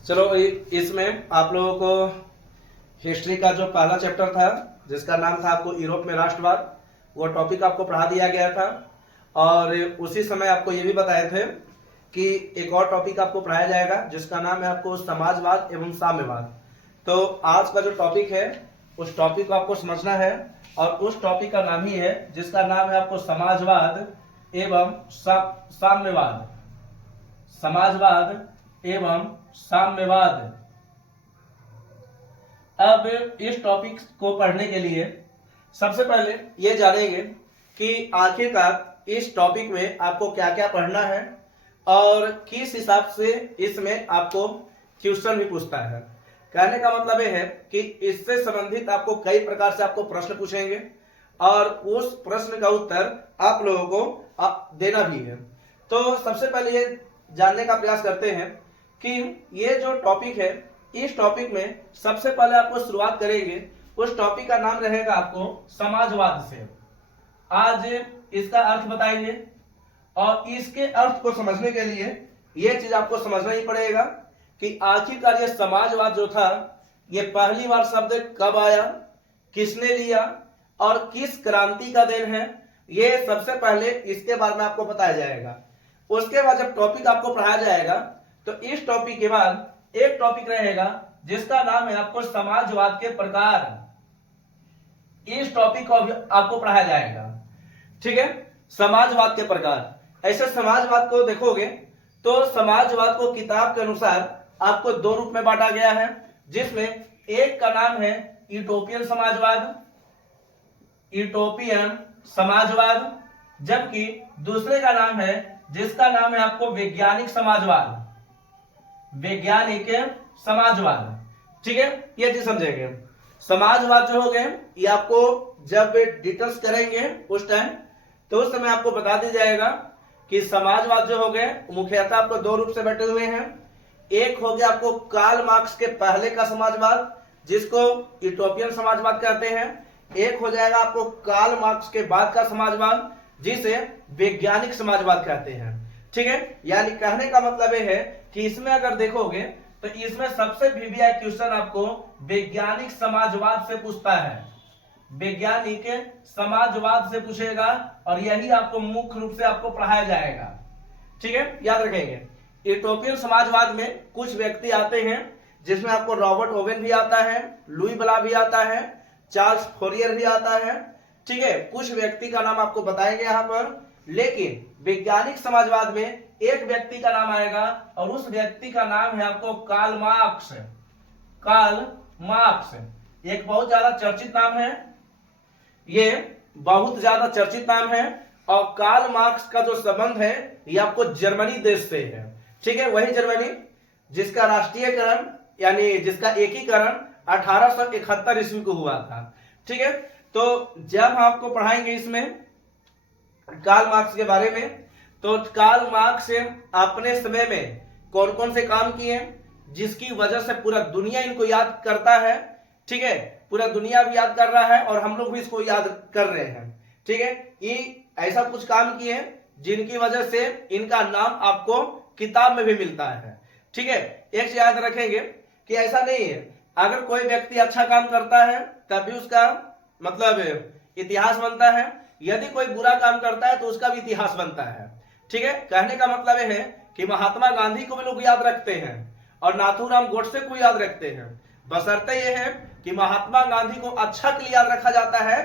चलो इसमें आप लोगों को हिस्ट्री का जो पहला चैप्टर था जिसका नाम था आपको यूरोप में राष्ट्रवाद, वो टॉपिक आपको पढ़ा दिया गया था। और उसी समय आपको ये भी बताए थे कि एक और टॉपिक आपको पढ़ाया जाएगा जिसका नाम है आपको समाजवाद एवं साम्यवाद। तो आज का जो टॉपिक है उस टॉपिक को आपको समझना है और उस टॉपिक का नाम ही है जिसका नाम है आपको समाजवाद एवं साम्यवाद। समाजवाद एवं साम्यवाद। अब इस टॉपिक को पढ़ने के लिए सबसे पहले ये जानेंगे कि आखिरकार इस टॉपिक में आपको क्या क्या पढ़ना है और किस हिसाब से इसमें आपको क्वेश्चन भी पूछता है। कहने का मतलब यह है कि इससे संबंधित आपको कई प्रकार से आपको प्रश्न पूछेंगे और उस प्रश्न का उत्तर आप लोगों को देना भी है। तो सबसे पहले ये जानने का प्रयास करते हैं कि ये जो टॉपिक है, इस टॉपिक में सबसे पहले आपको शुरुआत करेंगे, उस टॉपिक का नाम रहेगा आपको समाजवाद से। आज इसका अर्थ बताएंगे और इसके अर्थ को समझने के लिए ये चीज आपको समझना ही पड़ेगा कि आखिरकार ये समाजवाद जो था ये पहली बार शब्द कब आया, किसने लिया और किस क्रांति का देन है, ये सबसे पहले इसके बारे में आपको बताया जाएगा। उसके बाद जब टॉपिक आपको पढ़ाया जाएगा तो इस टॉपिक के बाद एक टॉपिक रहेगा जिसका नाम है आपको समाजवाद के प्रकार। इस टॉपिक को आपको पढ़ाया जाएगा, ठीक है। समाजवाद के प्रकार। ऐसे समाजवाद को देखोगे तो समाजवाद को किताब के अनुसार आपको दो रूप में बांटा गया है, जिसमें एक का नाम है यूटोपियन समाजवाद, यूटोपियन समाजवाद, जबकि दूसरे का नाम है जिसका नाम है आपको वैज्ञानिक समाजवाद, वैज्ञानिक समाजवाद, ठीक है। ये चीज समझेंगे। समाजवाद जो हो गए ये आपको जब डिटेल्स करेंगे उस टाइम तो उस समय आपको बता दिया जाएगा कि समाजवाद जो हो गए मुख्यतः आपको दो रूप से बैठे हुए हैं। एक हो गया आपको कार्ल मार्क्स के पहले का समाजवाद जिसको यूटोपियन समाजवाद कहते हैं। एक हो जाएगा आपको कार्ल मार्क्स के बाद का समाजवाद जिसे वैज्ञानिक समाजवाद कहते हैं, ठीक है। यानी कहने का मतलब यह है कि इसमें अगर देखोगे तो इसमें सबसे वीवीआई क्वेश्चन आपको वैज्ञानिक समाजवाद से पूछता है, वैज्ञानिक समाजवाद से पूछेगा और यही आपको मुख्य रूप से आपको पढ़ाया जाएगा, ठीक है। याद रखेंगे यूटोपियन समाजवाद में कुछ व्यक्ति आते हैं जिसमें आपको रॉबर्ट ओवेन भी आता है, लुई ब्ला भी आता है, चार्ल्स फोरियर भी आता है, ठीक है। कुछ व्यक्ति का नाम आपको बताएंगे यहां पर। लेकिन वैज्ञानिक समाजवाद में एक व्यक्ति का नाम आएगा और उस व्यक्ति का नाम है आपको कार्ल मार्क्स। कार्ल मार्क्स एक बहुत ज्यादा चर्चित नाम है, ये बहुत ज्यादा चर्चित नाम है और कार्ल मार्क्स का जो संबंध है ये आपको जर्मनी देश से है, ठीक है। वही जर्मनी जिसका राष्ट्रीयकरण यानी जिसका एकीकरण 1871 ईस्वी को हुआ था, ठीक है। तो जब हम आपको पढ़ाएंगे इसमें कार्ल मार्क्स के बारे में तो कार्ल मार्क्स अपने समय में कौन कौन से काम किए जिसकी वजह से पूरा दुनिया इनको याद करता है, ठीक है। पूरा दुनिया भी याद कर रहा है और हम लोग भी इसको याद कर रहे हैं, ठीक है। ये ऐसा कुछ काम किए जिनकी वजह से इनका नाम आपको किताब में भी मिलता है, ठीक है। एक चीज याद रखेंगे कि ऐसा नहीं है अगर कोई व्यक्ति अच्छा काम करता है तभी उसका मतलब इतिहास बनता है, यदि कोई बुरा काम करता है तो उसका भी इतिहास बनता है, ठीक है। कहने का मतलब यह है कि महात्मा गांधी को भी लोग याद रखते हैं और नाथूराम गोडसे को याद रखते हैं, बशर्ते यह है कि महात्मा गांधी को अच्छा के लिए याद रखा जाता है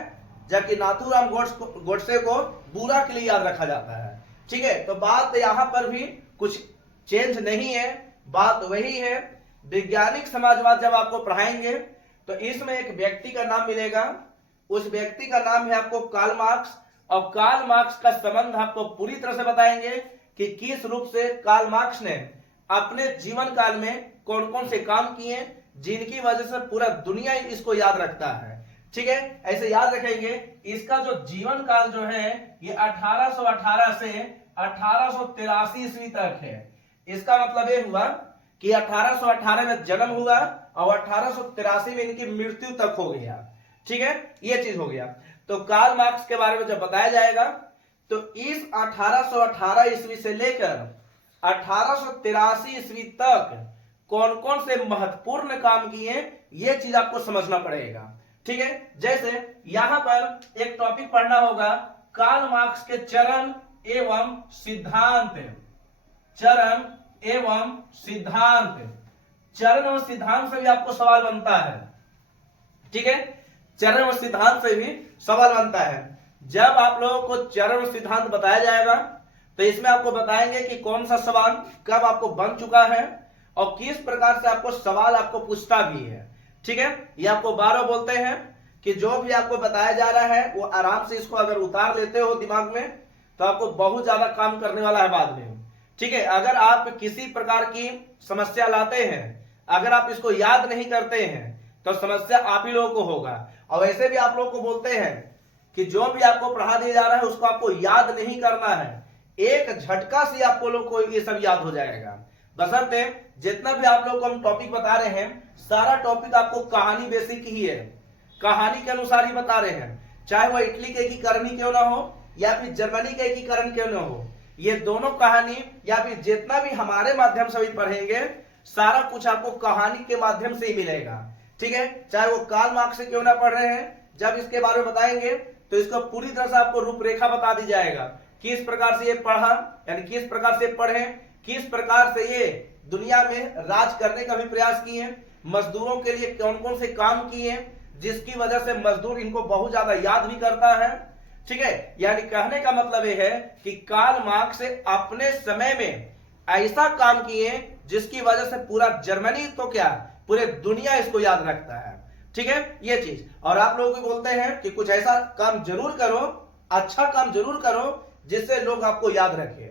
जबकि नाथूराम गोडसे को बुरा के लिए याद रखा जाता है, ठीक है। तो बात यहां पर भी कुछ चेंज नहीं है, बात वही है। वैज्ञानिक समाजवाद जब आपको पढ़ाएंगे तो इसमें एक व्यक्ति का नाम मिलेगा, उस व्यक्ति का नाम है आपको कार्ल मार्क्स और कार्ल मार्क्स का संबंध आपको पूरी तरह से बताएंगे कि किस रूप से कार्ल मार्क्स ने अपने जीवन काल में कौन कौन से काम किए जिनकी वजह से पूरा दुनिया इसको याद रखता है, ठीक है। ऐसे याद रखेंगे इसका जो जीवन काल जो है ये 1818 से 1883 ईस्वी तक है। इसका मतलब ये हुआ कि 1818 में जन्म हुआ और 1883 में इनकी मृत्यु तक हो गया, ठीक है। ये चीज हो गया। तो कार्ल मार्क्स के बारे में जब बताया जाएगा तो इस 1818 ईस्वी से लेकर 1883 ईस्वी तक कौन कौन से महत्वपूर्ण काम किए, ये चीज आपको समझना पड़ेगा। ठीक है, जैसे यहां पर एक टॉपिक पढ़ना होगा, कार्ल मार्क्स के चरण एवं सिद्धांत। चरण एवं सिद्धांत, चरण और सिद्धांत से भी आपको सवाल बनता है। ठीक है, चरण और सिद्धांत से भी सवाल बनता है। जब आप लोगों को चरण और सिद्धांत बताया जाएगा तो इसमें आपको बताएंगे कि कौन सा सवाल कब आपको बन चुका है और किस प्रकार से आपको सवाल आपको पूछता भी है। ठीक है, ये आपको बार बार बोलते हैं कि जो भी आपको बताया जा रहा है वो आराम से इसको अगर उतार लेते हो दिमाग में तो आपको बहुत ज्यादा काम करने वाला है बाद में। ठीक है, अगर आप किसी प्रकार की समस्या लाते हैं, अगर आप इसको याद नहीं करते हैं तो समस्या आप ही लोगों को होगा। और वैसे भी आप लोगों को बोलते हैं कि जो भी आपको पढ़ा दिया जा रहा है उसको आपको याद नहीं करना है, एक झटका से आपको लोग को ये सब याद हो जाएगा। बशर्ते जितना भी आप लोग को हम टॉपिक बता रहे हैं सारा टॉपिक आपको कहानी बेसिक ही है, कहानी के अनुसार ही बता रहे हैं। चाहे वो इटली के एकीकरण क्यों ना हो या फिर जर्मनी के एकीकरण क्यों ना हो, ये दोनों कहानी या फिर जितना भी हमारे माध्यम से भी पढ़ेंगे सारा कुछ आपको कहानी के माध्यम से ही मिलेगा। ठीक है, चाहे वो कार्ल मार्क्स से क्यों ना पढ़ रहे हैं, जब इसके बारे में बताएंगे तो इसको पूरी तरह से आपको रूपरेखा बता दी जाएगा, किस प्रकार से ये पढ़ा, यानी किस प्रकार से पढ़े, किस प्रकार से ये दुनिया में राज करने का भी प्रयास किए, मजदूरों के लिए कौन कौन से काम किए जिसकी वजह से मजदूर इनको बहुत ज्यादा याद भी करता है। ठीक है, यानी कहने का मतलब यह है कि कार्ल मार्क्स अपने समय में ऐसा काम किए जिसकी वजह से पूरा जर्मनी तो क्या पूरे दुनिया इसको याद रखता है। ठीक है, ये चीज। और आप लोग भी बोलते हैं कि कुछ ऐसा काम जरूर करो, अच्छा काम जरूर करो जिससे लोग आपको याद रखें।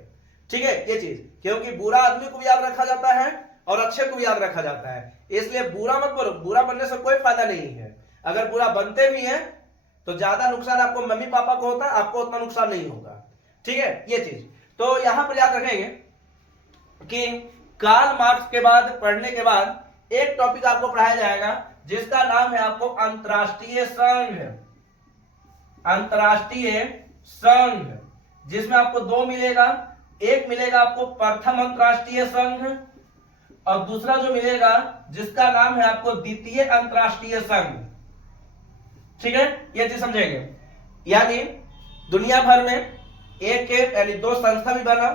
ठीक है, ये चीज, क्योंकि बुरा आदमी को भी याद रखा जाता है और अच्छे को भी याद रखा जाता है, इसलिए बुरा मत बोलो, बुरा बनने से कोई फायदा नहीं है। अगर बुरा बनते भी हैं तो ज्यादा नुकसान आपको मम्मी पापा को होता है, आपको उतना नुकसान नहीं होगा। ठीक है, ये चीज तो यहां पर याद रखेंगे कि कार्ल मार्क्स के बाद पढ़ने के बाद एक टॉपिक आपको पढ़ाया जाएगा जिसका नाम है आपको अंतरराष्ट्रीय संघ। अंतरराष्ट्रीय संघ, जिसमें आपको दो मिलेगा, एक मिलेगा आपको प्रथम अंतरराष्ट्रीय संघ और दूसरा जो मिलेगा जिसका नाम है आपको द्वितीय अंतरराष्ट्रीय संघ। ठीक है, ये चीज समझेंगे। यानी दुनिया भर में एक यानी दो संस्था भी बना,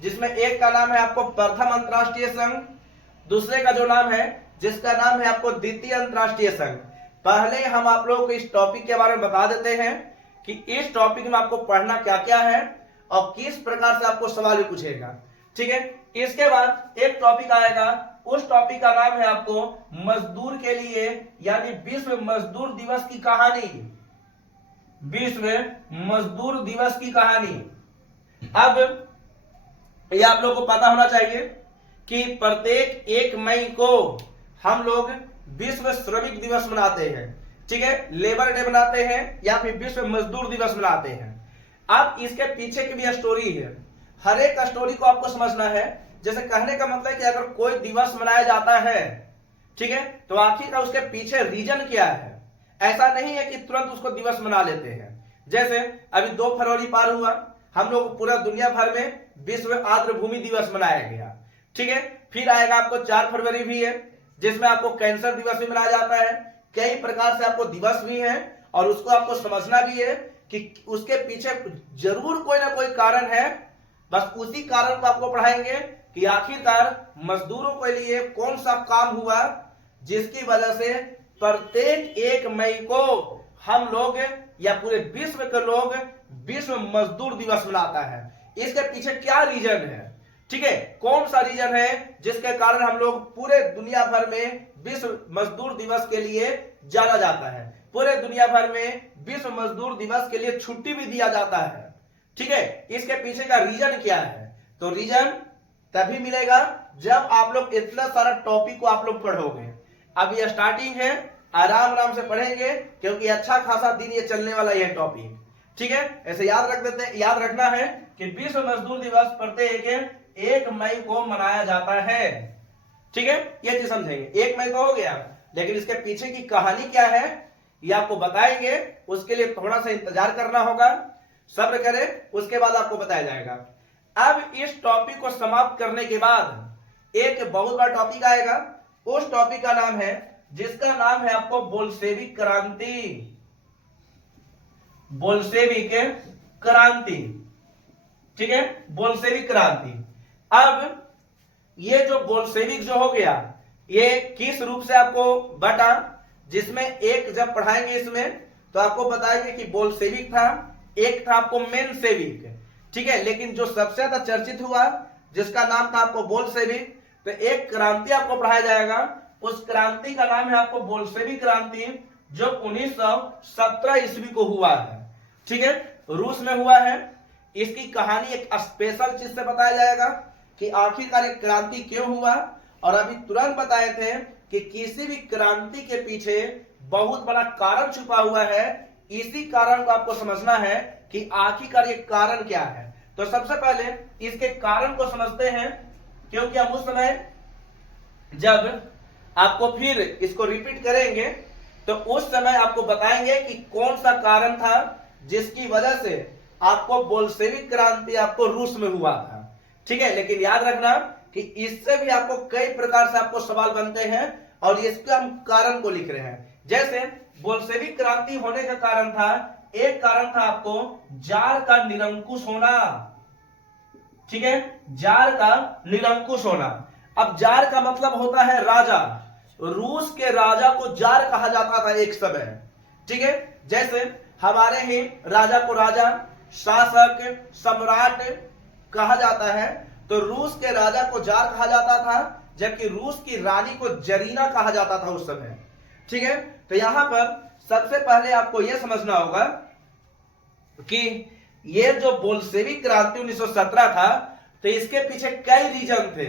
जिसमें एक का नाम है आपको प्रथम अंतरराष्ट्रीय संघ, दूसरे का जो नाम है जिसका नाम है आपको द्वितीय अंतरराष्ट्रीय संघ। पहले हम आप लोगों को इस टॉपिक के बारे में बता देते हैं कि इस टॉपिक में आपको पढ़ना क्या क्या है और किस प्रकार से आपको सवाल भी पूछेगा। ठीक है, इसके बाद एक टॉपिक आएगा, उस टॉपिक का नाम है आपको मजदूर के लिए यानी विश्व मजदूर दिवस की कहानी। विश्व मजदूर दिवस की कहानी। अब यह आप लोगों को पता होना चाहिए कि प्रत्येक 1 मई को हम लोग विश्व श्रमिक दिवस मनाते हैं। ठीक है, लेबर डे मनाते हैं या फिर विश्व मजदूर दिवस मनाते हैं। अब इसके पीछे की भी स्टोरी है, हर एक स्टोरी को आपको समझना है। जैसे कहने का मतलब है कि अगर कोई दिवस मनाया जाता है, ठीक है, तो आखिर का उसके पीछे रीजन क्या है। ऐसा नहीं है कि तुरंत उसको दिवस मना लेते हैं। जैसे अभी 2 फरवरी पार हुआ, हम लोग पूरा दुनिया भर में विश्व आर्द्र भूमि दिवस मनाया गया। ठीक है, फिर आएगा आपको 4 फरवरी भी है जिसमें आपको कैंसर दिवस भी मनाया जाता है। कई प्रकार से आपको दिवस भी हैं और उसको आपको समझना भी है कि उसके पीछे जरूर कोई ना कोई कारण है। बस उसी कारण को आपको पढ़ाएंगे कि आखिरकार मजदूरों के लिए कौन सा काम हुआ जिसकी वजह से प्रत्येक 1 मई को हम लोग या पूरे विश्व के लोग विश्व मजदूर दिवस मनाता है। इसके पीछे क्या रीजन है, ठीक है, कौन सा रीजन है जिसके कारण हम लोग पूरे दुनिया भर में विश्व मजदूर दिवस के लिए जाना जाता है। पूरे दुनिया भर में विश्व मजदूर दिवस के लिए छुट्टी भी दिया जाता है। ठीक है, इसके पीछे का रीजन क्या है, तो रीजन तभी मिलेगा जब आप लोग इतना सारा टॉपिक को आप लोग पढ़ोगे। अब ये स्टार्टिंग है, आराम आराम से पढ़ेंगे क्योंकि अच्छा खासा दिन ये चलने वाला यह टॉपिक। ठीक है, ऐसे याद रखना है कि विश्व मजदूर दिवस प्रत्येक 1 मई को मनाया जाता है। ठीक है, ये चीज समझेंगे। 1 मई को हो गया, लेकिन इसके पीछे की कहानी क्या है ये आपको बताएंगे। उसके लिए थोड़ा सा इंतजार करना होगा, सब्र करें, उसके बाद आपको बताया जाएगा। अब इस टॉपिक को समाप्त करने के बाद एक बहुत बड़ा टॉपिक आएगा, उस टॉपिक का नाम है, जिसका नाम है आपको बोल्शेविक क्रांति। बोल्शेविक क्रांति, ठीक है, बोल्शेविक क्रांति। अब ये जो बोल्शेविक जो हो गया, ये किस रूप से आपको बटा, जिसमें एक जब पढ़ाएंगे इसमें तो आपको बताएंगे कि बोल्शेविक था, एक था आपको मेनशेविक, ठीक है। लेकिन जो सबसे ज्यादा चर्चित हुआ जिसका नाम था आपको बोल्शेविक, तो एक क्रांति आपको पढ़ाया जाएगा, उस क्रांति का नाम है आपको बोल्शेविक क्रांति, जो 1917 ईस्वी को हुआ है, ठीक है, रूस में हुआ है। इसकी कहानी एक स्पेशल चीज से बताया जाएगा कि आखिरकार एक क्रांति क्यों हुआ, और अभी तुरंत बताए थे कि किसी भी क्रांति के पीछे बहुत बड़ा कारण छुपा हुआ है, इसी कारण को आपको समझना है कि आखिरकार ये कारण क्या है। तो सबसे पहले इसके कारण को समझते हैं, क्योंकि हम उस समय जब आपको फिर इसको रिपीट करेंगे तो उस समय आपको बताएंगे कि कौन सा कारण था जिसकी वजह से आपको बोल्शेविक क्रांति आपको रूस में हुआ था, ठीक है। लेकिन याद रखना कि इससे भी आपको कई प्रकार से आपको सवाल बनते हैं और इसके हम कारण को लिख रहे हैं। जैसे बोल्शेविक क्रांति होने का कारण था, एक कारण था आपको जार का निरंकुश होना, ठीक है, जार का निरंकुश होना। अब जार का मतलब होता है राजा, रूस के राजा को जार कहा जाता था एक समय, ठीक है। जैसे हमारे ही राजा को राजा, शासक, सम्राट कहा जाता है, तो रूस के राजा को जार कहा जाता था, जबकि रूस की रानी को जरीना कहा जाता था उस समय, ठीक है। तो यहां पर सबसे पहले आपको यह समझना होगा कि ये जो बोल्शेविक क्रांति 1917 था, तो इसके पीछे कई रीजन थे।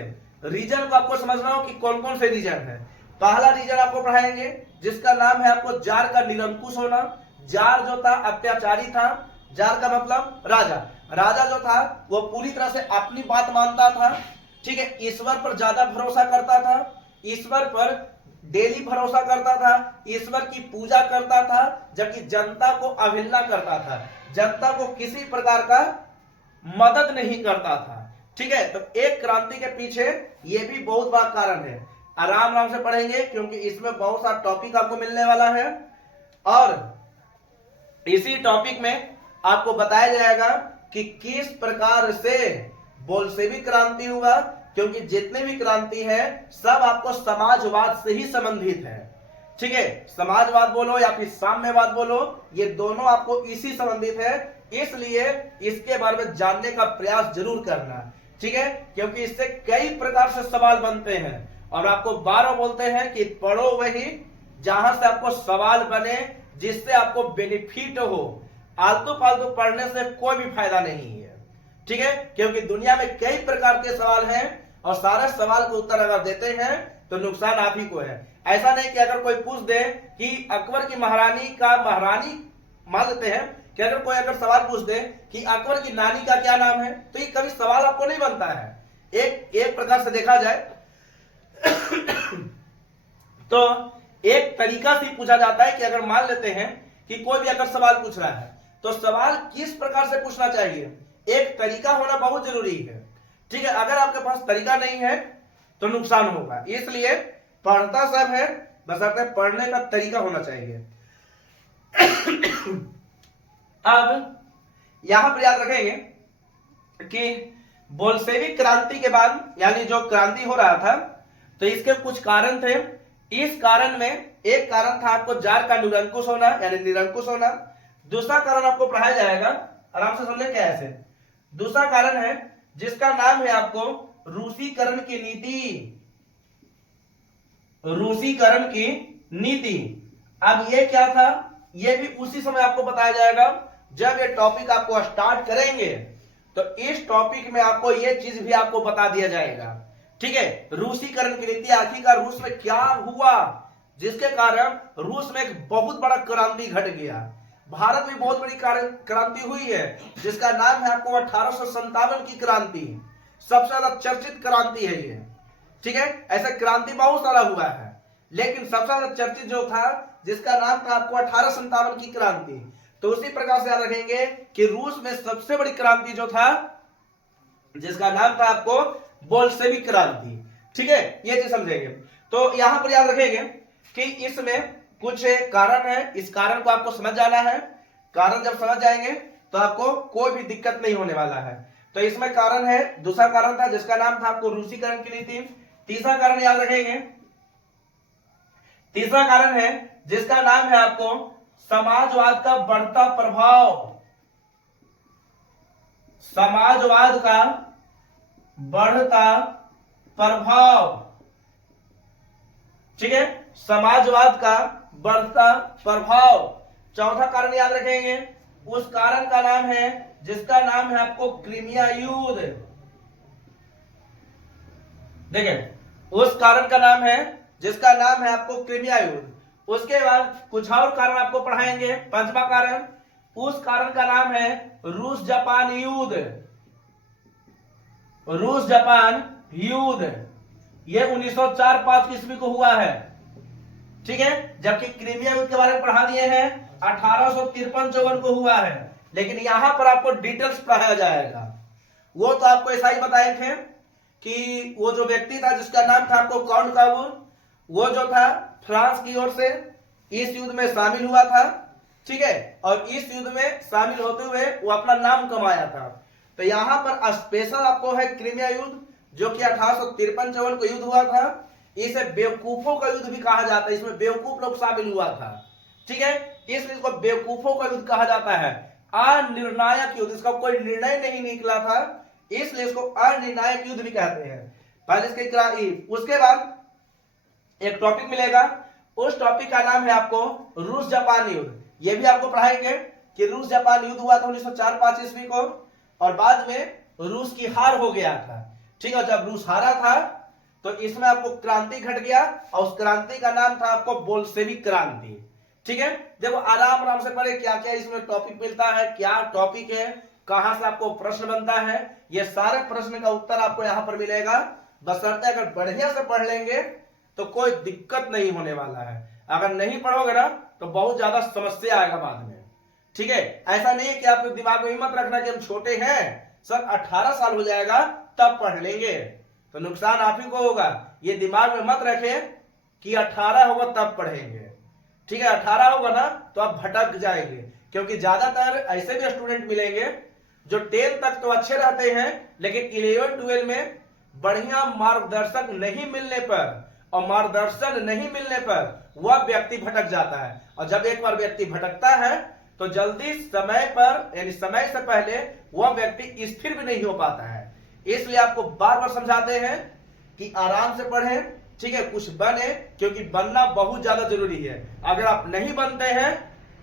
रीजन को आपको समझना हो कि कौन कौन से रीजन है। पहला रीजन आपको पढ़ाएंगे जिसका नाम है आपको जार का निरंकुश होना। जार जो था अत्याचारी था, जार का मतलब राजा। राजा जो था वो पूरी तरह से अपनी बात मानता था, ठीक है, ईश्वर पर ज्यादा भरोसा करता था, ईश्वर पर डेली भरोसा करता था, ईश्वर की पूजा करता था, जबकि जनता को अवहेलना करता था, जनता को किसी प्रकार का मदद नहीं करता था, ठीक है। तो एक क्रांति के पीछे यह भी बहुत बड़ा कारण है। आराम आराम से पढ़ेंगे क्योंकि इसमें बहुत सारा टॉपिक आपको मिलने वाला है, और इसी टॉपिक में आपको बताया जाएगा कि किस प्रकार से बोल्शेविक क्रांति हुआ, क्योंकि जितने भी क्रांति है सब आपको समाजवाद से ही संबंधित है, ठीक है। समाजवाद बोलो या फिर साम्यवाद बोलो, ये दोनों आपको इसी संबंधित है, इसलिए इसके बारे में जानने का प्रयास जरूर करना, ठीक है, क्योंकि इससे कई प्रकार से सवाल बनते हैं। और आपको बार बोलते हैं कि पढ़ो वही जहां से आपको सवाल बने, जिससे आपको बेनिफिट हो। आलतू फालतू पढ़ने से कोई भी फायदा नहीं है, ठीक है, क्योंकि दुनिया में कई प्रकार के सवाल हैं और सारे सवाल के उत्तर अगर देते हैं तो नुकसान आप ही को है। ऐसा नहीं कि अगर कोई पूछ दे कि अकबर की महारानी का महारानी, मान लेते हैं कि अगर कोई अगर सवाल पूछ दे कि अकबर की नानी का क्या नाम है, तो ये कभी सवाल आपको नहीं बनता है। एक प्रकार से देखा जाए तो एक तरीका से पूछा जाता है कि अगर मान लेते हैं कि कोई भी अगर सवाल पूछ रहा है तो सवाल किस प्रकार से पूछना चाहिए, एक तरीका होना बहुत जरूरी है, ठीक है। अगर आपके पास तरीका नहीं है तो नुकसान होगा, इसलिए पढ़ता सब है, बशर्ते पढ़ने का तरीका होना चाहिए। अब यहां पर याद रखेंगे कि बोल्शेविक क्रांति के बाद, यानी जो क्रांति हो रहा था, तो इसके कुछ कारण थे। इस कारण में एक कारण था आपको जार का निरंकुश होना, यानी निरंकुश होना। दूसरा कारण आपको पढ़ाया जाएगा, आराम से समझे क्या है। दूसरा कारण है जिसका नाम है आपको रूसीकरण की नीति। रूसीकरण की नीति। अब ये क्या था, ये भी उसी समय आपको बताया जाएगा जब ये टॉपिक आपको स्टार्ट करेंगे, तो इस टॉपिक में आपको ये चीज भी आपको बता दिया जाएगा, ठीक है। रूसीकरण की नीति, आखिरकार रूस में क्या हुआ जिसके कारण रूस में एक बहुत बड़ा क्रांति घट गया। भारत में बहुत बड़ी क्रांति हुई है जिसका नाम है आपको 1857 की क्रांति, सबसे ज्यादा चर्चित क्रांति है ये, ठीक है। ऐसा क्रांति बहुत सारा हुआ है, लेकिन सबसे ज्यादा चर्चित जो था जिसका नाम था आपको 1857 की क्रांति। तो उसी प्रकार से याद रखेंगे कि रूस में सबसे बड़ी क्रांति जो था जिसका नाम था आपको बोल्शेविक क्रांति। ठीक है, ये चीज समझेंगे। तो यहां पर याद रखेंगे कि इसमें कुछ कारण है, इस कारण को आपको समझ जाना है। कारण जब समझ जाएंगे तो आपको कोई भी दिक्कत नहीं होने वाला है। तो इसमें कारण है, दूसरा कारण था जिसका नाम था आपको रूसीकरण की नीति। तीसरा कारण याद रखेंगे, तीसरा कारण है जिसका नाम है आपको समाजवाद का बढ़ता प्रभाव। समाजवाद का बढ़ता प्रभाव, ठीक है, समाजवाद का बढ़ता प्रभाव। चौथा कारण याद रखेंगे, उस कारण का नाम है जिसका नाम है आपको क्रीमिया युद्ध। देखिए, उस कारण का नाम है जिसका नाम है आपको क्रीमिया युद्ध। उसके बाद कुछ और कारण आपको पढ़ाएंगे। पांचवा कारण, उस कारण का नाम है रूस जापान युद्ध। रूस जापान युद्ध ये 1904-5 ईस्वी को हुआ है, ठीक है, जबकि क्रीमिया युद्ध के बारे में पढ़ा दिए हैं 1853-54 को हुआ है। लेकिन यहां पर आपको डिटेल्स पढ़ाया जाएगा। वो तो आपको ऐसा ही बताए थे कि वो जो व्यक्ति था जिसका नाम था आपको काउंट काबूल, वो जो था फ्रांस की ओर से इस युद्ध में शामिल हुआ था, ठीक है, और इस युद्ध में शामिल होते हुए वो अपना नाम कमाया था। तो यहां पर स्पेशल आपको है क्रीमिया युद्ध, जो कि 1853-54 को युद्ध हुआ था। इसे बेवकूफों का युद्ध भी कहा जाता है, इसमें बेवकूफ लोग शामिल हुआ था, ठीक है, इसलिए इसको बेवकूफों का युद्ध कहा जाता है। अनिर्णायक युद्ध, इसका कोई निर्णय नहीं निकला था, इसलिए इसको अनिर्णायक युद्ध भी कहते हैं। पहले इसके उसके बाद एक टॉपिक मिलेगा, उस टॉपिक का नाम है आपको रूस जापान युद्ध। ये भी आपको पढ़ाएंगे कि रूस जापान युद्ध हुआ था 1904-5 ईस्वी को, और बाद में रूस की हार हो गया था, ठीक है। जब रूस हारा था तो इसमें आपको क्रांति घट गया, और उस क्रांति का नाम था आपको बोल्शेविक क्रांति, ठीक है। देखो आराम आराम से पढ़े, क्या क्या इसमें टॉपिक मिलता है, क्या टॉपिक है, कहां से आपको प्रश्न बनता है, ये सारे प्रश्न का उत्तर आपको यहां पर मिलेगा। बशर्ते अगर बढ़िया से पढ़ लेंगे तो कोई दिक्कत नहीं होने वाला है। अगर नहीं पढ़ोगे ना तो बहुत ज्यादा समस्या आएगा बाद में, ठीक है। ऐसा नहीं है कि आपके दिमाग में मत रखना कि हम छोटे हैं, सर 18 साल हो जाएगा तब पढ़ लेंगे, तो नुकसान आप ही को होगा। ये दिमाग में मत रखें कि 18 होगा तब पढ़ेंगे, ठीक है। 18 होगा ना तो आप भटक जाएंगे, क्योंकि ज्यादातर ऐसे भी स्टूडेंट मिलेंगे जो 10 तक तो अच्छे रहते हैं, लेकिन 11-12 में बढ़िया मार्गदर्शक नहीं मिलने पर और मार्गदर्शन नहीं मिलने पर वह व्यक्ति भटक जाता है। और जब एक बार व्यक्ति भटकता है तो जल्दी समय पर, यानी समय से पहले वह व्यक्ति स्थिर भी नहीं हो पाता है। इसलिए आपको बार बार समझाते हैं कि आराम से पढ़ें, ठीक है, कुछ बने, क्योंकि बनना बहुत ज्यादा जरूरी है। अगर आप नहीं बनते हैं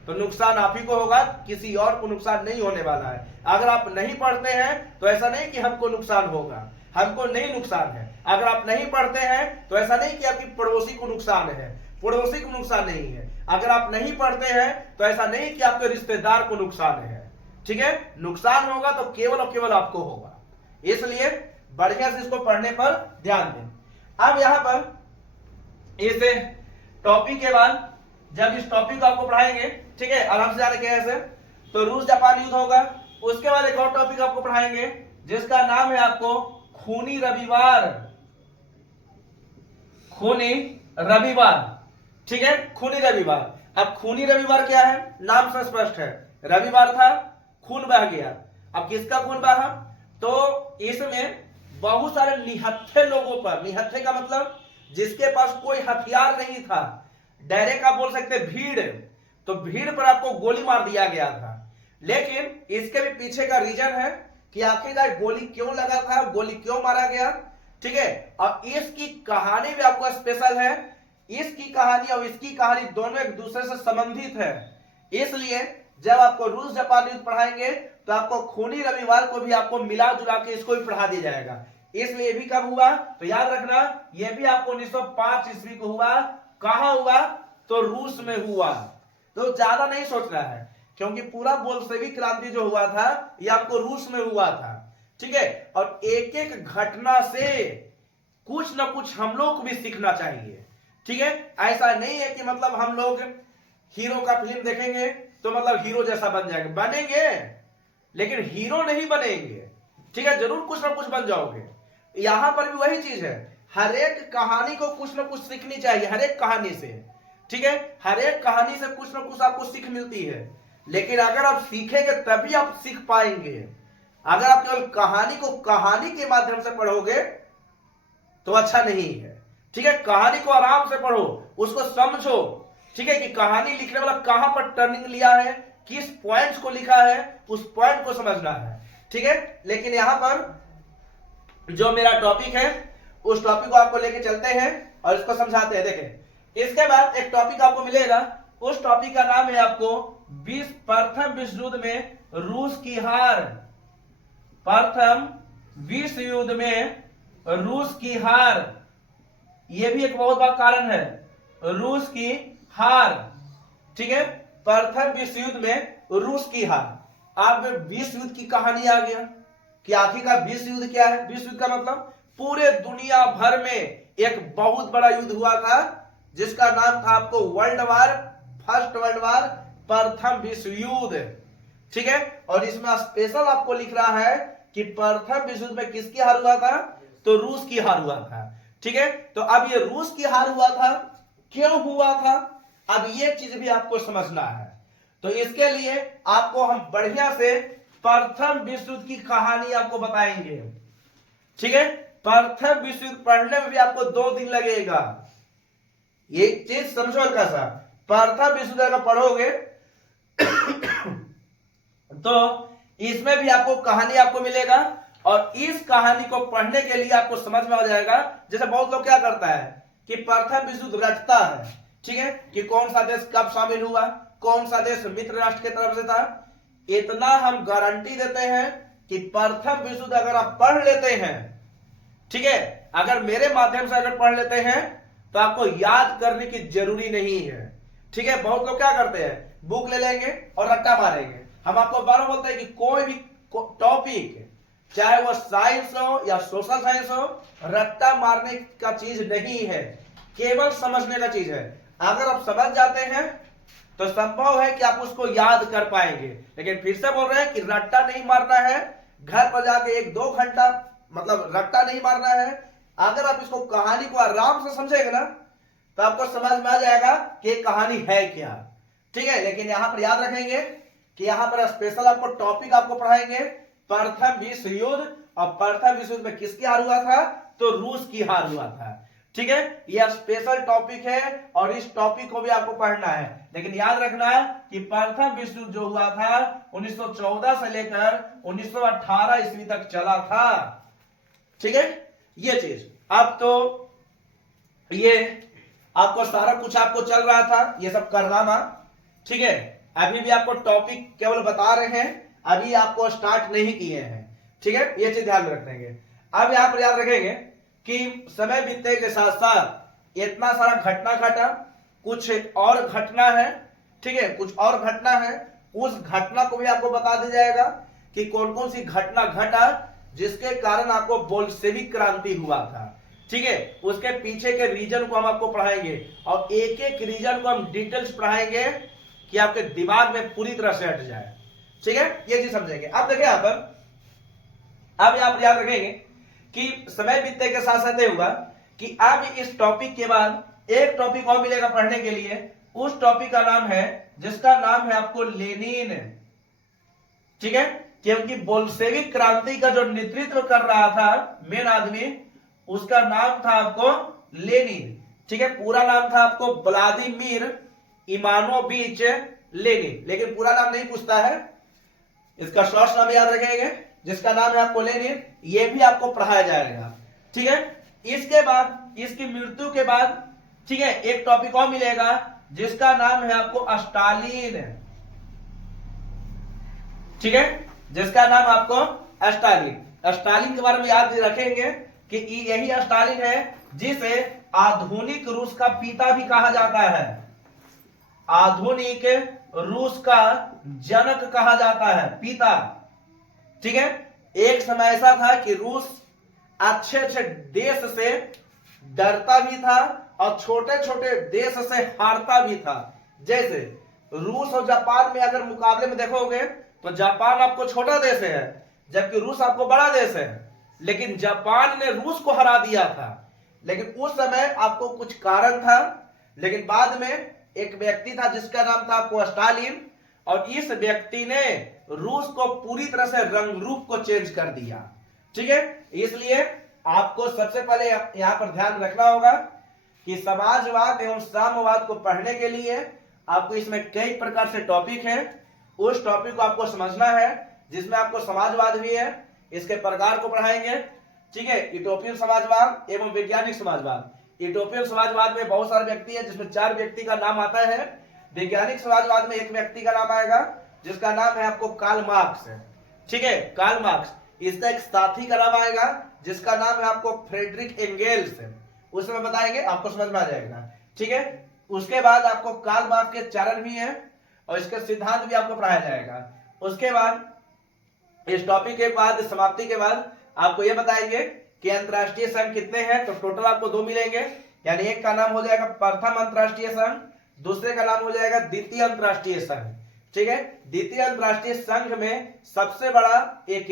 तो नुकसान आप ही को होगा, किसी और को नुकसान नहीं होने वाला है। अगर आप नहीं पढ़ते हैं तो ऐसा नहीं कि हमको नुकसान होगा, हमको नहीं नुकसान है। अगर आप नहीं पढ़ते हैं तो ऐसा नहीं कि आपकी पड़ोसी को नुकसान है, पड़ोसी को नुकसान नहीं है। अगर आप नहीं पढ़ते हैं तो ऐसा नहीं कि आपके रिश्तेदार को नुकसान है, ठीक है। नुकसान होगा तो केवल और केवल आपको होगा, इसलिए बढ़िया से इसको पढ़ने पर ध्यान दें। अब यहां पर इस टॉपिक के बाद जब इस टॉपिक को आपको पढ़ाएंगे, ठीक है, आराम से जाने के ऐसे, तो रूस जापान युद्ध होगा। उसके बाद एक और टॉपिक आपको पढ़ाएंगे जिसका नाम है आपको खूनी रविवार। खूनी रविवार, ठीक है, खूनी रविवार। अब खूनी रविवार क्या है, नाम से स्पष्ट है, रविवार था, खून बह गया। अब किसका खून बहा, तो इसमें बहुत सारे निहत्थे लोगों पर, निहत्थे का मतलब जिसके पास कोई हथियार नहीं था, डायरेक्ट आप बोल सकते भीड़, तो भीड़ पर आपको गोली मार दिया गया था। लेकिन इसके भी पीछे का रीजन है कि आखिरकार गोली क्यों लगा था, गोली क्यों मारा गया, ठीक है। और इसकी कहानी भी आपको स्पेशल है, इसकी कहानी और इसकी कहानी दोनों एक दूसरे से संबंधित है। इसलिए जब आपको रूस जापान युद्ध पढ़ाएंगे तो आपको खूनी रविवार को भी आपको मिला जुला के इसको भी पढ़ा दिया जाएगा। इसलिए भी कब हुआ तो याद रखना, यह भी आपको 1905 ईस्वी को हुआ। कहां हुआ, तो रूस में हुआ। तो ज्यादा नहीं सोचना है, क्योंकि पूरा बोल्शेविक क्रांति जो हुआ था यह आपको रूस में हुआ था, ठीक है। और एक एक घटना से कुछ ना कुछ हम लोग को भी सीखना चाहिए, ठीक है। ऐसा नहीं है कि मतलब हम लोग हीरो का फिल्म देखेंगे तो मतलब हीरो जैसा बन जाएंगे, बनेंगे लेकिन हीरो नहीं बनेंगे, ठीक है। जरूर कुछ ना कुछ बन जाओगे। यहां पर भी वही चीज है, हर एक कहानी को कुछ ना कुछ सीखनी चाहिए, हर एक कहानी से, ठीक है। हर एक कहानी से कुछ ना कुछ आपको सीख मिलती है, लेकिन अगर आप सीखेंगे तभी आप सीख पाएंगे। अगर आप केवल कहानी को कहानी के माध्यम से पढ़ोगे तो अच्छा नहीं है, ठीक है। कहानी को आराम से पढ़ो, उसको समझो, ठीक है, कि कहानी लिखने वाला कहां पर टर्निंग लिया है, किस पॉइंट्स को लिखा है, उस पॉइंट को समझना है, ठीक है। लेकिन यहां पर जो मेरा टॉपिक है उस टॉपिक को आपको लेके चलते हैं और इसको समझाते हैं। देखें, इसके बाद एक टॉपिक आपको मिलेगा, उस टॉपिक का नाम है आपको प्रथम विश्व युद्ध में रूस की हार। प्रथम विश्व युद्ध में रूस की हार, यह भी एक बहुत बड़ा कारण है, रूस की हार, ठीक है। प्रथम विश्व युद्ध में रूस की हार। अब विश्व युद्ध की कहानी आ गया कि आखिरकार विश्व युद्ध क्या है। विश्व युद्ध का मतलब पूरे दुनिया भर में एक बहुत बड़ा युद्ध हुआ था जिसका नाम था आपको world war, first world war, प्रथम विश्व युद्ध, ठीक है। और इसमें स्पेशल आपको लिख रहा है कि प्रथम विश्व युद्ध में किसकी हार हुआ था, तो रूस की हार हुआ था, ठीक है। तो अब ये रूस की हार हुआ था, क्यों हुआ था, अब ये चीज भी आपको समझना है। तो इसके लिए आपको हम बढ़िया से प्रथम विश्व युद्ध की कहानी आपको बताएंगे, ठीक है। प्रथम विश्व युद्ध पढ़ने में भी आपको 2 दिन लगेगा, ये चीज समझो हल्का सा। प्रथम विश्व युद्ध अगर पढ़ोगे तो इसमें भी आपको कहानी आपको मिलेगा, और इस कहानी को पढ़ने के लिए आपको समझ में आ जाएगा। जैसे बहुत लोग क्या करता है कि प्रथम विश्व युद्ध रटता है, ठीक है, कि कौन सा देश कब शामिल हुआ, कौन सा देश मित्र राष्ट्र की तरफ से था। इतना हम गारंटी देते हैं कि प्रथम विश्व युद्ध अगर आप पढ़ लेते हैं, ठीक है, अगर मेरे माध्यम से अगर पढ़ लेते हैं तो आपको याद करने की जरूरी नहीं है, ठीक है। बहुत लोग क्या करते हैं, बुक ले लेंगे और रट्टा मारेंगे। हम आपको बार बोलते हैं कि कोई भी टॉपिक, चाहे वो साइंस हो या सोशल साइंस हो, रट्टा मारने का चीज नहीं है, केवल समझने का चीज है। अगर आप समझ जाते हैं तो संभव है कि आप उसको याद कर पाएंगे। लेकिन फिर से बोल रहे हैं कि रट्टा नहीं मारना है, घर पर जाके 1-2 घंटा मतलब रट्टा नहीं मारना है। अगर आप इसको कहानी को आराम से समझेंगे ना तो आपको समझ में आ जाएगा कि ये कहानी है क्या, ठीक है। लेकिन यहां पर याद रखेंगे कि यहां पर स्पेशल आपको टॉपिक आपको पढ़ाएंगे प्रथम विश्व युद्ध, और प्रथम विश्व युद्ध में किसकी हार हुआ था, तो रूस की हार हुआ था, ठीक है। यह स्पेशल टॉपिक है और इस टॉपिक को भी आपको पढ़ना है। लेकिन याद रखना है कि प्रथम विश्व युद्ध जो हुआ था 1914 से लेकर 1918 ईस्वी तक चला था, ठीक है। ये चीज अब तो ये आपको सारा कुछ आपको चल रहा था, ये सब कारनामा, ठीक है। अभी भी आपको टॉपिक केवल बता रहे हैं, अभी आपको स्टार्ट नहीं किए हैं, ठीक है। ये चीज ध्यान में रखेंगे। अब यहां पर याद रखेंगे कि समय बीतने के साथ साथ इतना सारा घटना घटा, कुछ और घटना है, ठीक है, कुछ और घटना है, उस घटना को भी आपको बता दिया जाएगा कि कौन कौन सी घटना घटा जिसके कारण आपको बोल्शेविक क्रांति हुआ था, ठीक है। उसके पीछे के रीजन को हम आपको पढ़ाएंगे और एक एक रीजन को हम डिटेल्स पढ़ाएंगे कि आपके दिमाग में पूरी तरह से हट जाए, ठीक है। ये चीज समझेंगे। अब देखिए यहां पर, अब यहां पर याद रखेंगे कि समय बीतने के साथ साथ हुआ कि अब इस टॉपिक के बाद एक टॉपिक और मिलेगा पढ़ने के लिए। उस टॉपिक का नाम है, जिसका नाम है आपको लेनिन, ठीक है। क्योंकि बोल्शेविक क्रांति का जो नेतृत्व कर रहा था मेन आदमी, उसका नाम था आपको लेनिन, ठीक है। पूरा नाम था आपको व्लादिमीर इमानोविच लेनिन, लेकिन पूरा नाम नहीं पूछता है, इसका शॉर्ट नाम याद रखेंगे जिसका नाम है आपको लेनिन। ये भी आपको पढ़ाया जाएगा, ठीक है। इसके बाद, इसकी मृत्यु के बाद, ठीक है, एक टॉपिक और मिलेगा जिसका नाम है आपको स्टालिन, ठीक है, जिसका नाम आपको स्टालिन। स्टालिन के बारे में याद रखेंगे कि यही स्टालिन है जिसे आधुनिक रूस का पिता भी कहा जाता है, आधुनिक रूस का जनक कहा जाता है, पिता, ठीक है। एक समय ऐसा था कि रूस अच्छे अच्छे देश से डरता भी था और छोटे छोटे देश से हारता भी था। जैसे रूस और जापान में अगर मुकाबले में देखोगे तो जापान आपको छोटा देश है जबकि रूस आपको बड़ा देश है, लेकिन जापान ने रूस को हरा दिया था। लेकिन उस समय आपको कुछ कारण था, लेकिन बाद में एक व्यक्ति था जिसका नाम था आपको स्टालिन, और इस व्यक्ति ने रूस को पूरी तरह से रंग रूप को चेंज कर दिया। ठीक है, इसलिए आपको सबसे पहले यहां पर ध्यान रखना होगा कि समाजवाद एवं साम्यवाद को पढ़ने के लिए आपको इसमें कई प्रकार से टॉपिक है, उस टॉपिक को आपको समझना है, जिसमें आपको समाजवाद भी है, इसके प्रकार को पढ़ाएंगे। ठीक है, यूटोपियन समाजवाद एवं वैज्ञानिक समाजवाद। यूटोपियन समाजवाद में बहुत सारे व्यक्ति है, जिसमें 4 व्यक्ति का नाम आता है। वैज्ञानिक समाजवाद में एक व्यक्ति का नाम आएगा, जिसका नाम है आपको कार्ल मार्क्स। ठीक है, कार्ल मार्क्स। इसका एक साथी का नाम आएगा, जिसका नाम है आपको फ्रेडरिक एंगेल्स। उसमें बताएंगे, आपको समझ में आ जाएगा। ठीक है, उसके बाद आपको कार्ल मार्क्स के चरण भी है और इसके सिद्धांत भी आपको पढ़ाया जाएगा। उसके बाद इस टॉपिक के बाद, समाप्ति के बाद आपको यह बताएंगे कि अंतरराष्ट्रीय संघ कितने हैं। तो टोटल आपको 2 मिलेंगे, यानी एक का नाम हो जाएगा प्रथम अंतरराष्ट्रीय संघ, दूसरे का नाम हो जाएगा द्वितीय अंतरराष्ट्रीय संघ। ठीक है, द्वितीय अंतरराष्ट्रीय संघ में सबसे बड़ा एक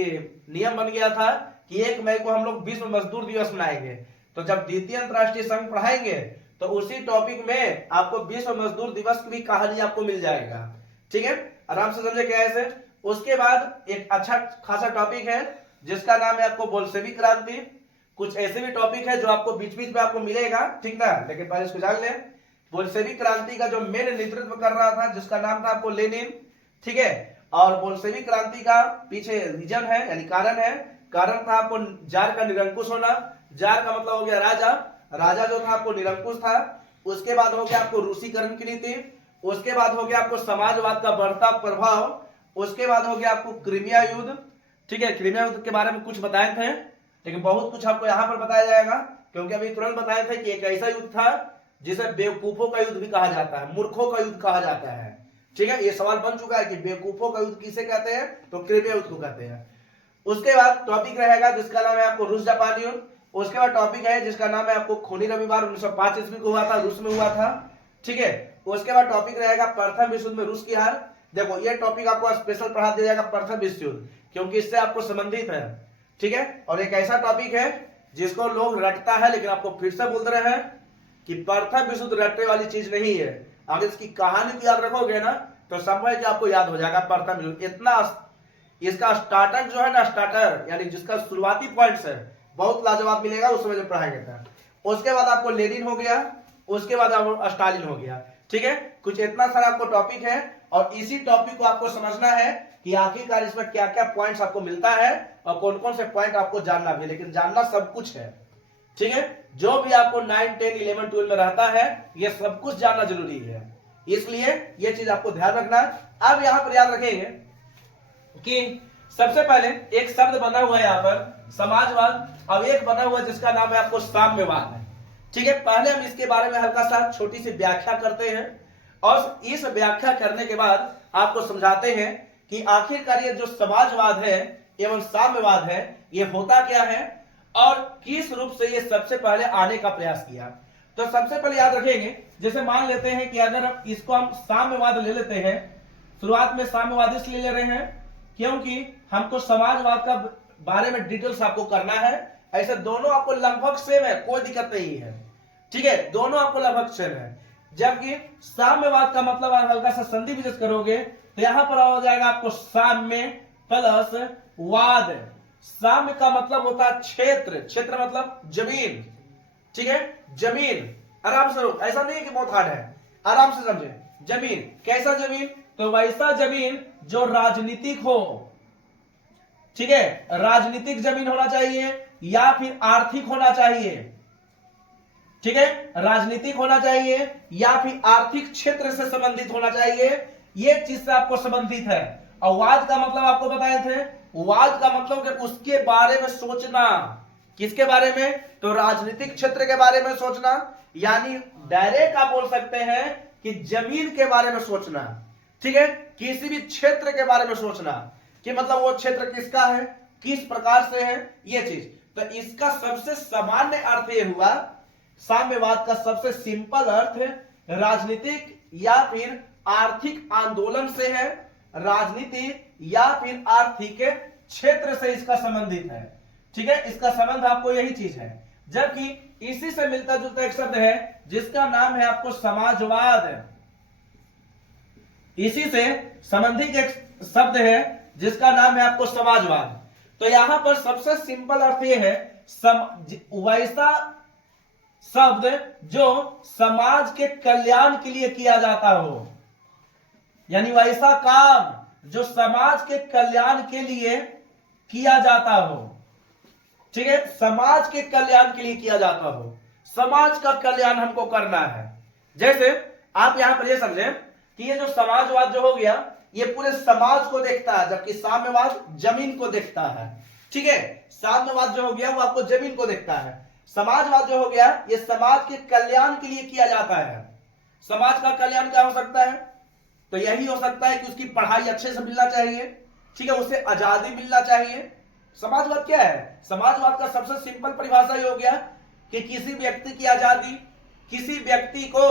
नियम बन गया था कि 1 मई को हम लोग विश्व मजदूर दिवस मनाएंगे। तो जब द्वितीय अंतरराष्ट्रीय संघ पढ़ाएंगे तो उसी टॉपिक में आपको विश्व मजदूर दिवस की भी कहानी आपको मिल जाएगा। ठीक है, आराम से समझे क्या है। उसके बाद एक अच्छा खासा टॉपिक है जिसका नाम है आपको बोल्शेविक क्रांति। कुछ ऐसे भी टॉपिक है जो आपको बीच बीच में आपको मिलेगा, ठीक ना, लेकिन पहले इसको जान लें। बोल्शेविक क्रांति का जो मेन नेतृत्व कर रहा था, जिसका नाम था आपको लेनिन। ठीक है, और बोल्शेविक क्रांति का पीछे रीजन है, यानी कारण है। कारण था आपको जार का निरंकुश होना। जार का मतलब हो गया राजा, राजा जो था आपको निरंकुश था। उसके बाद हो गया आपको रूसीकरण की नीति। उसके बाद हो गया आपको समाजवाद का बढ़ता प्रभाव। उसके बाद हो गया आपको क्रीमिया युद्ध। ठीक है, क्रीमिया युद्ध के बारे में कुछ बताए थे, लेकिन बहुत कुछ आपको यहाँ पर बताया जाएगा, क्योंकि अभी तुरंत बताए थे कि एक ऐसा युद्ध था जिसे बेवकूफों का युद्ध भी कहा जाता है, मूर्खों का युद्ध कहा जाता है। ठीक है, ये सवाल बन चुका है कि बेवकूफों का युद्ध किसे कहते हैं, तो क्रीमिया युद्ध को कहते हैं। उसके बाद टॉपिक रहेगा जिसका नाम है आपको रूस जापान युद्ध। उसके बाद टॉपिक है जिसका नाम है आपको खूनी रविवार 1905 ईस्वी को हुआ था, रूस में हुआ था। ठीक है, उसके बाद टॉपिक रहेगा प्रथम विश्व युद्ध में रूस की हार। देखो ये टॉपिक आपको स्पेशल पढ़ा दिया जाएगा, प्रथम विश्व युद्ध, क्योंकि इससे आपको संबंधित है। ठीक है, और एक ऐसा टॉपिक है जिसको लोग रटता है, लेकिन आपको फिर से बोल रहे हैं कि प्रथम विश्व युद्ध रटने वाली चीज नहीं है। अगर इसकी कहानी भी याद रखोगे ना तो संभव है कि आपको याद हो जाएगा प्रथम युद्ध। इतना इसका स्टार्टर जो है ना, स्टार्टर यानी जिसका शुरुआती पॉइंट्स है, बहुत लाजवाब मिलेगा, उस समय जो पढ़ाया गया था। उसके बाद आपको लेनिन हो गया, उसके बाद आपको स्टालिन हो गया। ठीक है, कुछ इतना सारा आपको टॉपिक है, और इसी टॉपिक को आपको समझना है कि आखिरकार इसमें क्या क्या पॉइंट्स आपको मिलता है और कौन कौन से पॉइंट आपको जानना भी, लेकिन जानना सब कुछ है। ठीक है, जो भी आपको 9, 10, 11, 12 में रहता है, ये सब कुछ जानना जरूरी है, इसलिए ये चीज आपको ध्यान रखना। अब यहां पर याद रखेंगे कि सबसे पहले एक शब्द बना हुआ है यहाँ पर समाजवाद, अब एक बना हुआ है जिसका नाम है आपको साम्यवाद। ठीक है, पहले हम इसके बारे में हल्का सा छोटी सी व्याख्या करते हैं, और इस व्याख्या करने के बाद आपको समझाते हैं कि आखिरकार ये जो समाजवाद है एवं साम्यवाद है, ये होता क्या है और किस रूप से ये सबसे पहले आने का प्रयास किया। तो सबसे पहले याद रखेंगे, जैसे मान लेते हैं कि अगर इसको हम साम्यवाद ले लेते हैं, शुरुआत में साम्यवाद इसलिए ले रहे हैं क्योंकि हमको समाजवाद का बारे में डिटेल्स आपको करना है। ऐसे दोनों आपको लगभग सेम है, कोई दिक्कत नहीं है। ठीक है, दोनों आपको लगभग सेम है, जबकि साम्यवाद का मतलब आप हल्का सा संधि विशेष करोगे तो यहां पर हो जाएगा आपको साम्य प्लस वाद। साम्य का मतलब होता है क्षेत्र, क्षेत्र मतलब जमीन। ठीक है, जमीन, आराम से, ऐसा नहीं है कि बहुत हार्ड है, आराम से समझे। जमीन, कैसा जमीन, तो वैसा जमीन जो राजनीतिक हो। ठीक है, राजनीतिक जमीन होना चाहिए या फिर आर्थिक होना चाहिए। ठीक है, राजनीतिक होना चाहिए या फिर आर्थिक क्षेत्र से संबंधित होना चाहिए, ये चीज से आपको संबंधित है। और वाद का मतलब आपको बताए थे, वाद का मतलब कि उसके बारे में सोचना। किसके बारे में, तो राजनीतिक क्षेत्र के बारे में सोचना, यानी डायरेक्ट आप बोल सकते हैं कि जमीन के बारे में सोचना। ठीक है, किसी भी क्षेत्र के बारे में सोचना कि मतलब वो क्षेत्र किसका है, किस प्रकार से है, ये चीज। तो इसका सबसे सामान्य अर्थ ये हुआ, साम्यवाद का सबसे सिंपल अर्थ राजनीतिक या फिर आर्थिक आंदोलन से है, राजनीति या फिर आर्थिक क्षेत्र से इसका संबंधित है। ठीक है, इसका संबंध आपको यही चीज है। जबकि इसी से मिलता जुलता एक शब्द है जिसका नाम है आपको समाजवाद। इसी से संबंधित एक शब्द है जिसका नाम है आपको समाजवाद। तो यहां पर सबसे सिंपल अर्थ यह है वैसा शब्द जो समाज के कल्याण के लिए किया जाता हो, यानी वैसा काम जो समाज के कल्याण के लिए किया जाता हो। ठीक है, समाज के कल्याण के लिए किया जाता हो, समाज का कल्याण हमको करना है। जैसे आप यहां पर ये समझे कि ये जो समाजवाद जो हो गया ये पूरे समाज को देखता है, जबकि साम्यवाद जमीन को देखता है। ठीक है, साम्यवाद जो हो गया वो आपको जमीन को देखता है, समाजवाद जो हो गया ये समाज के कल्याण के लिए किया जाता है। समाज का कल्याण क्या हो सकता है? तो यही हो सकता है कि उसकी पढ़ाई अच्छे से मिलना चाहिए, ठीक है, उसे आजादी मिलना चाहिए। समाजवाद क्या है? समाजवाद का सबसे सिंपल परिभाषा ये हो गया कि किसी व्यक्ति की आजादी, किसी व्यक्ति को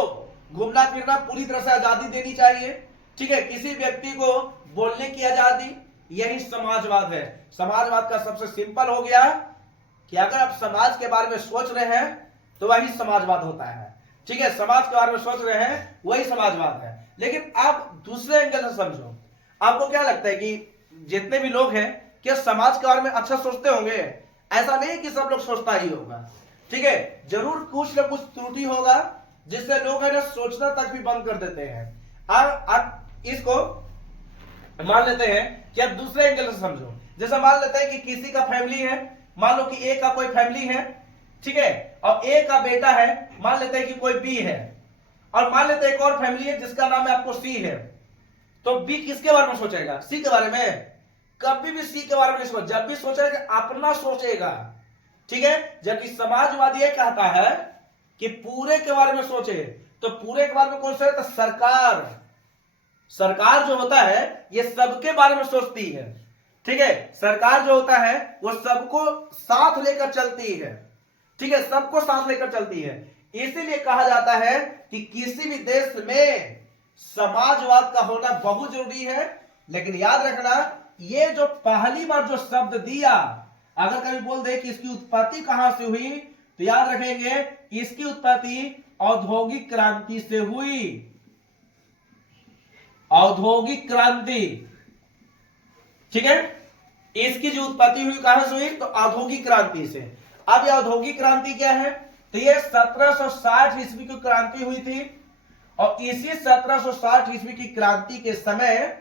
घूमना फिरना पूरी तरह से आजादी देनी चाहिए। ठीक है, किसी व्यक्ति को बोलने की आजादी, यही समाजवाद है। समाजवाद का सबसे सिंपल हो गया कि अगर आप समाज के बारे में सोच रहे हैं तो वही समाजवाद होता है। ठीक है, समाज के बारे में सोच रहे हैं वही समाजवाद है। लेकिन आप दूसरे एंगल से समझो, आपको क्या लगता है कि जितने भी लोग हैं क्या समाज के बारे में अच्छा सोचते होंगे? ऐसा नहीं कि सब लोग सोचता ही होगा। ठीक है, जरूर कुछ ना कुछ त्रुटि होगा जिससे लोग है ना सोचना तक भी बंद कर देते हैं। आप इसको मान लेते हैं कि आप दूसरे एंगल से समझो। जैसे मान लेते हैं कि किसी का फैमिली है, मान लो कि ए का कोई फैमिली है, ठीक है, और ए का बेटा है, मान लेते हैं कि कोई बी है, और मान लेते हैं एक और फैमिली है जिसका नाम है आपको सी है। तो बी किसके बारे में सोचेगा? सी के बारे में। कभी भी सी के बारे में नहीं सोच, जब भी सोचेगा अपना सोचेगा। ठीक है, जबकि समाजवाद ये कहता है कि पूरे के बारे में सोचे। तो पूरे के बारे में कौन सा? तो सरकार जो होता है ये सबके बारे में सोचती है। ठीक है, सरकार जो होता है वो सबको साथ लेकर चलती है। ठीक है, सबको साथ लेकर चलती है। इसीलिए कहा जाता है कि किसी भी देश में समाजवाद का होना बहुत जरूरी है। लेकिन याद रखना, ये जो पहली बार जो शब्द दिया, अगर कभी बोल दे कि इसकी उत्पत्ति कहां से हुई, तो याद रखेंगे इसकी उत्पत्ति औद्योगिक क्रांति से हुई। औद्योगिक क्रांति, ठीक है, इसकी जो उत्पत्ति हुई कहां से हुई? तो औद्योगिक क्रांति से। अब यह औद्योगिक क्रांति क्या है? तो ये 1760 ईस्वी की क्रांति हुई थी, और इसी 1760 ईस्वी की क्रांति के समय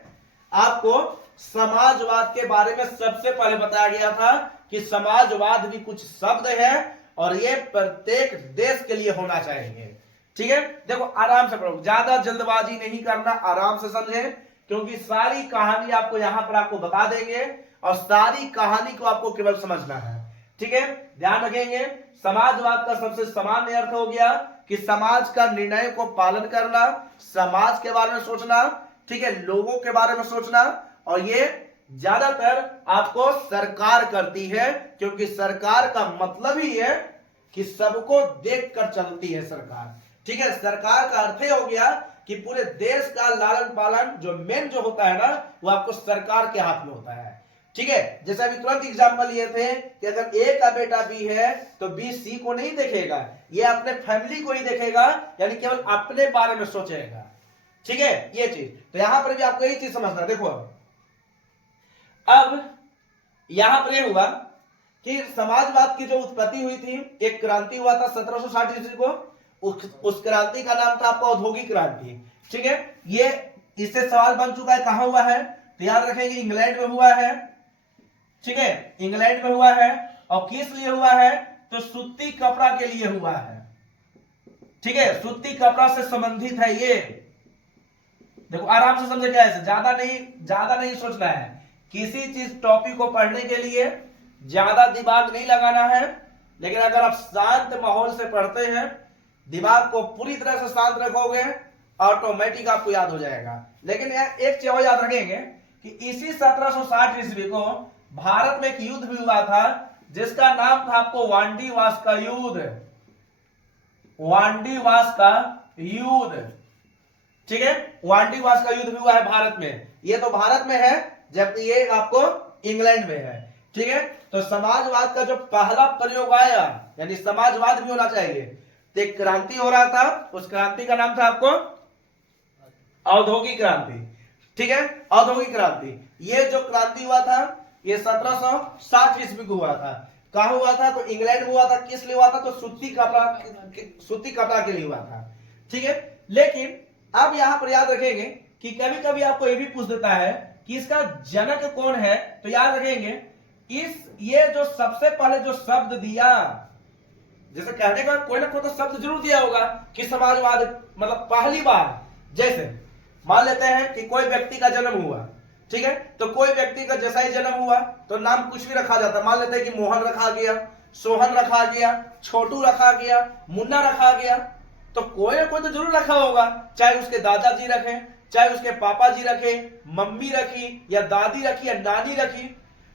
आपको समाजवाद के बारे में सबसे पहले बताया गया था कि समाजवाद भी कुछ शब्द है और ये प्रत्येक देश के लिए होना चाहिए। ठीक है, देखो आराम से पढ़ो, ज्यादा जल्दबाजी नहीं करना, आराम से समझें, क्योंकि सारी कहानी आपको यहां पर आपको बता देंगे और सारी कहानी को आपको केवल समझना है। ठीक है, ध्यान रखेंगे। समाजवाद का सबसे सामान्य अर्थ हो गया कि समाज का निर्णय को पालन करना, समाज के बारे में सोचना, ठीक है, लोगों के बारे में सोचना, और ये ज्यादातर आपको सरकार करती है, क्योंकि सरकार का मतलब ही है कि सबको देखकर चलती है सरकार। ठीक है, सरकार का अर्थ हो गया कि पूरे देश का लालन पालन जो मेन जो होता है ना, वो आपको सरकार के हाथ में होता है। ठीक है, जैसे अभी तुरंत एग्जाम्पल लिए थे कि अगर ए का बेटा बी है तो बी सी को नहीं देखेगा, ये अपने फैमिली को ही देखेगा, यानी केवल अपने बारे में सोचेगा। ठीक है, ये चीज, तो यहां पर भी आपको यही चीज समझना। देखो अब यहां पर यह हुआ कि समाजवाद की जो उत्पत्ति हुई थी, एक क्रांति हुआ था 1760 ईस्वी को, उस क्रांति का नाम था आपका औद्योगिक क्रांति। ठीक है, ये इससे सवाल बन चुका है, कहां हुआ है? तो याद रखेंगे इंग्लैंड में हुआ है। ठीक है, इंग्लैंड में हुआ है, और किस लिए हुआ है? तो सूती कपड़ा के लिए हुआ है। ठीक है, सूती कपड़ा से संबंधित है ये। देखो आराम से समझे, क्या है, ज्यादा नहीं सोचना है। किसी चीज टॉपिक को पढ़ने के लिए ज्यादा दिमाग नहीं लगाना है, लेकिन अगर आप शांत माहौल से पढ़ते हैं, दिमाग को पूरी तरह से शांत रखोगे, ऑटोमेटिक आपको याद हो जाएगा। लेकिन एक चीज और याद रखेंगे कि इसी 1760 ईस्वी को भारत में एक युद्ध भी हुआ था जिसका नाम था आपको वांडीवास का युद्ध। वांडीवास का युद्ध, ठीक है, वांडीवास का युद्ध भी हुआ है भारत में। ये तो भारत में है, जबकि ये आपको इंग्लैंड में है। ठीक है, तो समाजवाद का जो पहला प्रयोग आया यानी समाजवाद भी होना चाहिए। तो एक क्रांति हो रहा था, उस क्रांति का नाम था आपको औद्योगिक क्रांति। ठीक है, औद्योगिक क्रांति। ये जो क्रांति हुआ था ये 1760 ईस्वी को हुआ था। कहा हुआ था? तो इंग्लैंड में हुआ था। किस लिए हुआ था? तो सूती कपड़ा के लिए हुआ था। ठीक है, लेकिन अब यहां पर याद रखेंगे कि कभी कभी आपको ये भी पूछ देता है कि इसका जनक कौन है। तो याद रखेंगे ये जो सबसे पहले जो शब्द दिया, जैसे कहने का कोई ना कोई तो शब्द जरूर दिया होगा कि समाजवाद, मतलब पहली बार। जैसे मान लेते हैं कि कोई व्यक्ति का जन्म हुआ, ठीक है, तो कोई व्यक्ति का जैसा ही जन्म हुआ तो नाम कुछ भी रखा जाता है। मान लेते हैं कि मोहन रखा गया, सोहन रखा गया, छोटू रखा गया, मुन्ना रखा गया। तो कोई ना कोई तो जरूर रखा होगा, चाहे उसके दादाजी रखे, चाहे उसके पापा जी रखे, मम्मी रखी या दादी रखी या नानी रखी।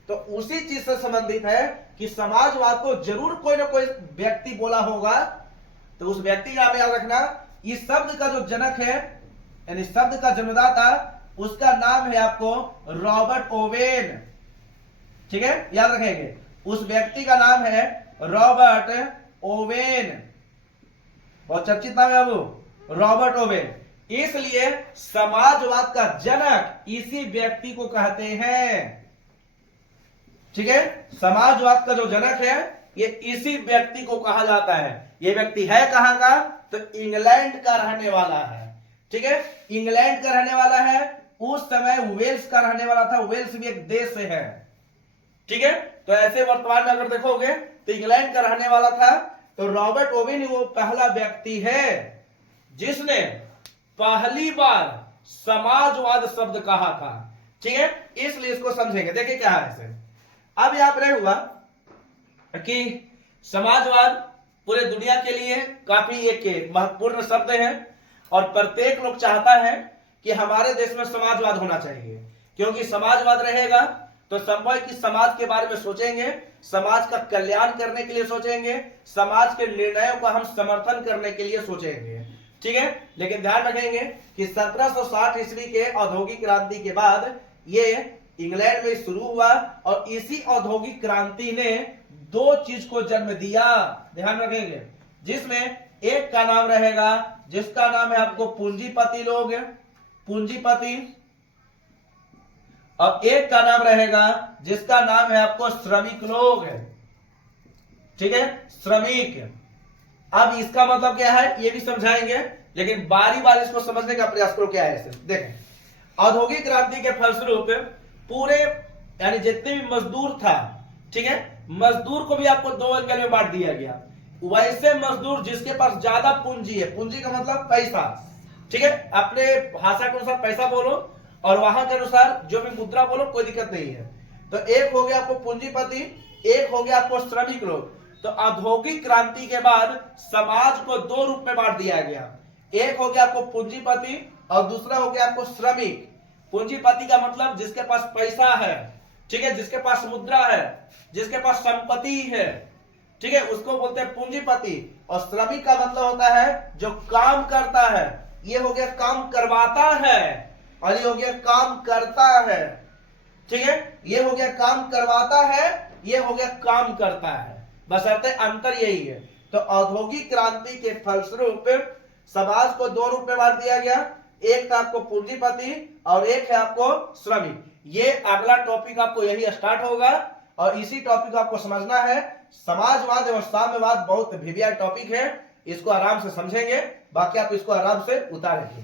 तो उसी चीज से संबंधित है कि समाजवाद को जरूर कोई ना कोई व्यक्ति बोला होगा। तो उस व्यक्ति का नाम याद रखना। इस शब्द का जो जनक है, यानी शब्द का जन्मदाता, उसका नाम है आपको रॉबर्ट ओवेन। ठीक है, याद रखेंगे उस व्यक्ति का नाम है रॉबर्ट ओवेन। बहुत चर्चित नाम है वो, रॉबर्ट ओवेन। इसलिए समाजवाद का जनक इसी व्यक्ति को कहते हैं। ठीक है, समाजवाद का जो जनक है ये इसी व्यक्ति को कहा जाता है। ये व्यक्ति है कहां का? तो इंग्लैंड का रहने वाला है। ठीक है, इंग्लैंड का रहने वाला है। उस समय वेल्स का रहने वाला था। वेल्स भी एक देश है। ठीक है, तो ऐसे वर्तमान में अगर देखोगे तो इंग्लैंड का रहने वाला था। तो रॉबर्ट ओवेन वो पहला व्यक्ति है जिसने पहली बार समाजवाद शब्द कहा था। ठीक है, इसलिए इसको समझेंगे। देखिए क्या है इसे। अब यहां पर हुआ कि समाजवाद पूरे दुनिया के लिए काफी एक महत्वपूर्ण शब्द है और प्रत्येक लोग चाहता है कि हमारे देश में समाजवाद होना चाहिए, क्योंकि समाजवाद रहेगा तो संभव है कि समाज के बारे में सोचेंगे, समाज का कल्याण करने के लिए सोचेंगे, समाज के निर्णयों का हम समर्थन करने के लिए सोचेंगे। ठीक है, लेकिन ध्यान रखेंगे कि 1760 ईस्वी के औद्योगिक क्रांति के बाद ये इंग्लैंड में शुरू हुआ और इसी औद्योगिक क्रांति ने दो चीज को जन्म दिया। ध्यान रखेंगे, जिसमें एक का नाम रहेगा जिसका नाम है आपको पूंजीपति लोग, पूंजीपति, और एक का नाम रहेगा जिसका नाम है आपको श्रमिक लोग। ठीक है, श्रमिक। अब इसका मतलब क्या है ये भी समझाएंगे, लेकिन बारी बारी इसको समझने का प्रयास करो। क्या है इसे देखें। औद्योगिक क्रांति के फलस्वरूप पूरे यानी जितने भी मजदूर था, ठीक है, मजदूर को भी आपको दो एंगल में बांट दिया गया। वैसे मजदूर जिसके पास ज्यादा पूंजी है, पूंजी का मतलब पैसा, ठीक है, अपने भाषा के अनुसार पैसा बोलो और वहां के अनुसार जो भी मुद्रा बोलो, कोई दिक्कत नहीं है। तो एक हो गया आपको पूंजीपति, एक हो गया आपको श्रमिक लोग। तो औद्योगिक क्रांति के बाद समाज को दो रूप में बांट दिया गया। एक हो गया आपको पूंजीपति और दूसरा हो गया आपको श्रमिक। पूंजीपति का मतलब जिसके पास पैसा है, ठीक है, जिसके पास मुद्रा है, जिसके पास संपत्ति है, ठीक है, उसको बोलते हैं पूंजीपति। और श्रमिक का मतलब होता है जो काम करता है। ये हो गया काम करवाता है और ये हो गया काम करता है। ठीक है, ये हो गया काम करवाता है, ये हो गया काम करता है, बशर्ते अंतर यही है। तो औद्योगिक क्रांति के फलस्वरूप समाज को दो रूप में बांट दिया गया। एक था आपको पूंजीपति और एक है आपको श्रमिक। ये अगला टॉपिक आपको यही स्टार्ट होगा और इसी टॉपिक को आपको समझना है। समाजवाद एवं साम्यवाद बहुत भिविया टॉपिक है, इसको आराम से समझेंगे, बाकी आप इसको आराम से उतारेंगे।